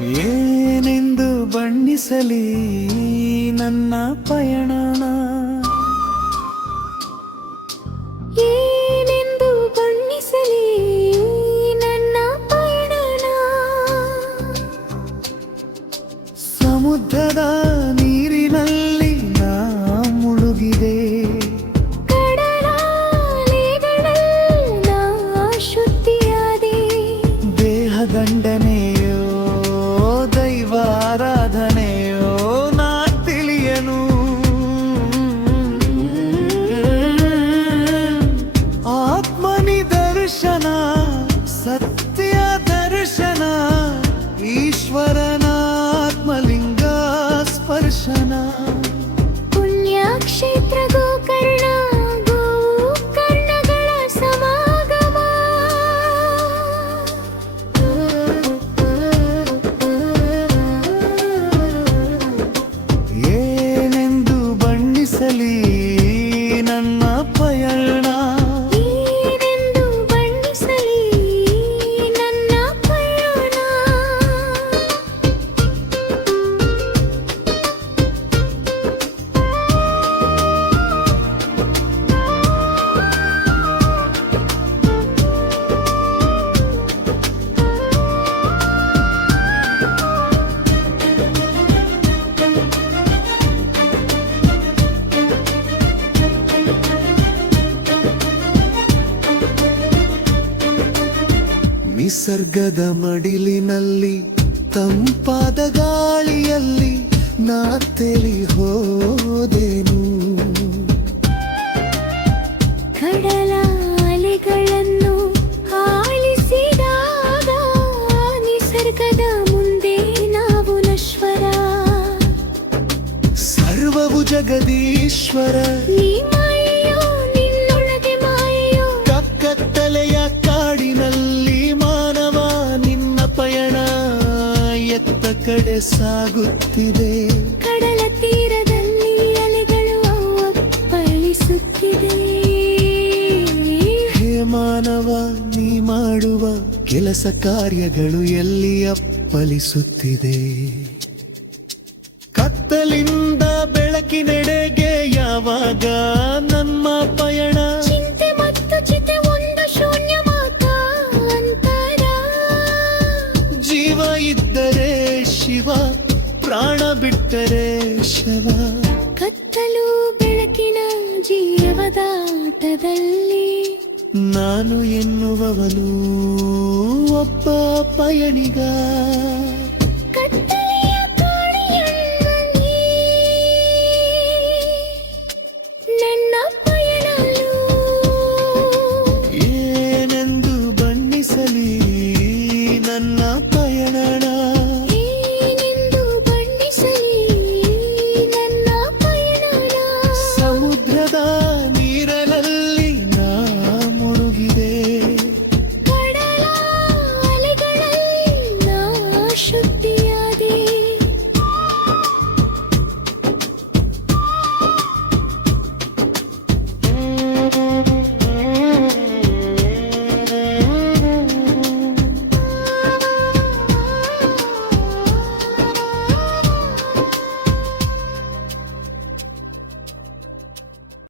ಏನೆಂದು ಬಣ್ಣಿಸಲಿ ನನ್ನ ಪಯಣನ, ಏನೆಂದು ಬಣ್ಣಿಸಲಿ ನನ್ನ ಪಯಣನ. ಸಮುದ್ರದ ನೀರಿನಲ್ಲಿ ನಾ ಮುಳುಗಿದೆ, ಕಡಲ ಅಲೆಗಳಲ್ಲಿ ನಾ ಶುದ್ಧಿಯಾದೆ. ದೇಹದಂಡನೆಯೋ ದೈವಾರಾಧನೆಯೋ ನಾ ತಿಳಿಯನು. ಆತ್ಮನಿದರ್ಶನ ಸತ್ಯ ದರ್ಶನ, ಈಶ್ವರನ ಆತ್ಮಲಿಂಗ ಸ್ಪರ್ಶನ. ಪುಣ್ಯಕ್ಷೇತ್ರ ಗೋಕರ್ಣ, ಗೋಕರ್ಣಗಳ ಸಮಾಗಮ. ಏನೆಂದು ಬಣ್ಣಿಸಲಿ ನನ್ನ ಪಯಣ, ಏನೆಂದು ಬಣ್ಣಿಸಲಿ ನನ್ನ ಪಯಣ. ನಿಸರ್ಗದ ಮಡಿಲಿನಲ್ಲಿ ತಂಪಾದ ಗಾಳಿಯಲ್ಲಿ ನಾ ತೇಲಿ ಹೋದೆನು. ಕಡಲ ಅಲೆಗಳನ್ನು ಆಲಿಸಿದಾಗ ನಿಸರ್ಗದ ಮುಂದೆ ನಾವು ನಶ್ವರ. ಸರ್ವವು ಜಗದೀಶ್ವರ, ನೀ ಮಾಯೆಯೋ ನಿನ್ನೊಳಗೆ ಮಾಯೆಯೋ. ಕಕ್ಕತ್ತಲೆಯ ಕಾಡಿನಲ್ಲಿ ಮಾನವ ನಿನ್ನ ಪಯಣ ಎತ್ತ ಕಡೆ ಸಾಗುತ್ತಿದೆ. ಕಡಲ ತೀರದಲ್ಲಿ ಅಲೆಗಳು ಅಪ್ಪಳಿಸುತ್ತಿದೆ. ಹೇ ಮಾನವ, ನೀ ಮಾಡುವ ಕೆಲಸ ಕಾರ್ಯಗಳು ಎಲ್ಲಿ ಅಪ್ಪಳಿಸುತ್ತಿದೆ. ಕತ್ತಲಿಂದ ಬೆಳಕಿನೆಡೆಗೆ ಯಾವಾಗ ನಮ್ಮ ಪಯಣ. ಚಿಂತೆ ಮತ್ತು ಚಿತೆ ಒಂದು ಶೂನ್ಯ ಮಾತ್ರ ಅಂತರ. ಜೀವ ಇದ್ದರೆ ಶಿವ, ಪ್ರಾಣ ಬಿಟ್ಟರೆ ಶವ. ಕತ್ತಲು ಬೆಳಕಿನ ಜೀವದಾಟದಲ್ಲಿ ನಾನು ಎನ್ನುವವನು ಒಬ್ಬ ಪಯಣಿಗ. ಕತ್ತಲೆಯ ಕಾಡಿಯಲ್ಲಿ ನನ್ನ ಪಯಣಲು. ಏನೆಂದು ಬಣ್ಣಿಸಲಿ